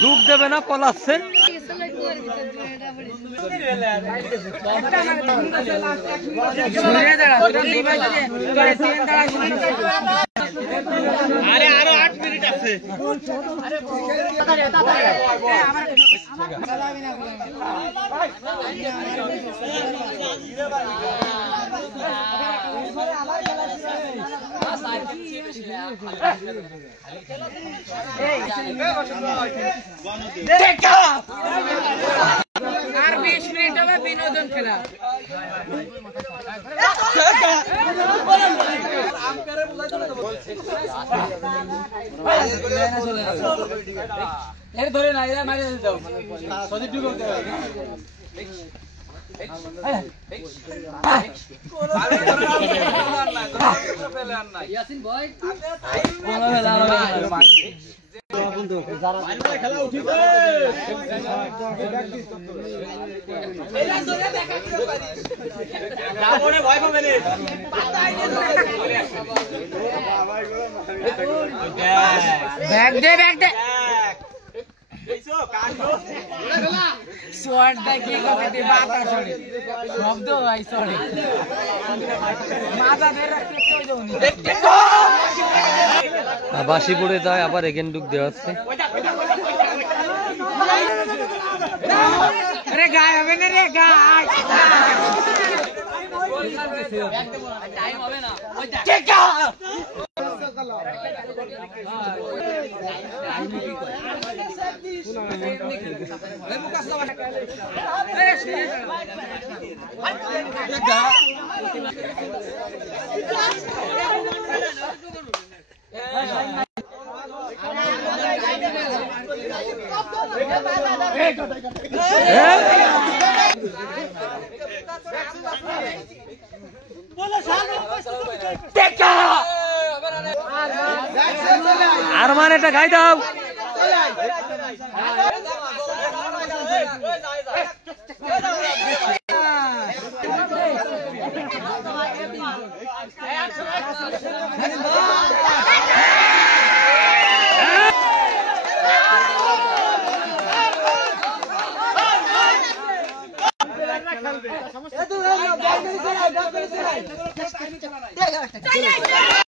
ডুব দেবে না পলাচ্ছে আরে আরো 8 মিনিট আছে আর 20 মিনিট হবে বিনোদন খেলা এর ধরে না এরা মারে দাও সদীপ ঢুকে ইয়াসিন ভাই খেলা উঠিছে ভয় পাবে ব্যাগ দে শর্ট দেখে কতটি মাথা ছড়ে শব্দ ভাই ছড়ে মাথা ধরে রাখতে যাওনি বাসি পড়ে যায় আবার এগেন ডুব দেওয়া হচ্ছে আরে গায় হবে না রে গায় টাইম হবে না ওই টেকা আর মানে একটা গাই দাও সমস্যা